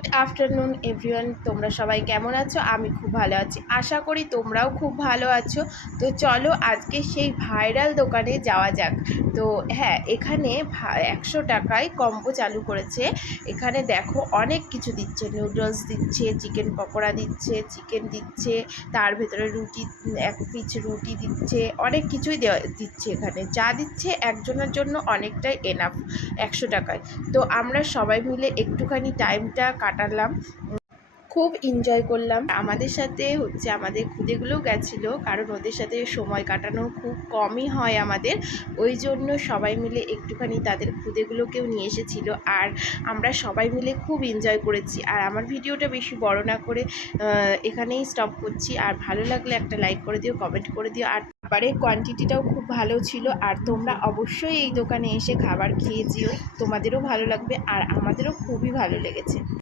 Good afternoon, everyone. তোমরা সবাই কেমন আছো? আমি খুব ভালো আছি। আশা করি তোমরাও খুব ভালো আছো। তো চলো আজকে সেই ভাইরাল দোকানে যাওয়া যাক। তো হ্যাঁ এখানে একশো টাকায় কম্বো চালু করেছে। এখানে দেখো অনেক কিছু দিচ্ছে। নুডলস দিচ্ছে, চিকেন পকোড়া দিচ্ছে, চিকেন দিচ্ছে, তার ভেতরে রুটি, এক পিচ রুটি দিচ্ছে, অনেক কিছুই দিচ্ছে এখানে। যা দিচ্ছে একজনের জন্য অনেকটাই এনাফ একশো টাকায়। তো আমরা সবাই মিলে একটুখানি টাইমটা কাটালাম। খুব এনজয় করলাম। আমাদের সাথে হচ্ছে আমাদের খুদেগুলোও গেছিল, কারণ ওদের সাথে সময় কাটানো খুব কমই হয় আমাদের। ওই জন্য সবাই মিলে একটুখানি তাদের খুদেগুলোকেও নিয়ে এসেছিল। আর আমরা সবাই মিলে খুব এনজয় করেছি। আর আমার ভিডিওটা বেশি বড় না করে এখানেই স্টপ করছি। আর ভালো লাগলে একটা লাইক করে দিও কমেন্ট করে দিও। আর খাবারের কোয়ান্টিটিটাও খুব ভালো ছিল। আর তোমরা অবশ্যই এই দোকানে এসে খাবার খেয়ে যেও। তোমাদেরও ভালো লাগবে। আর আমাদেরও খুবই ভালো লেগেছে।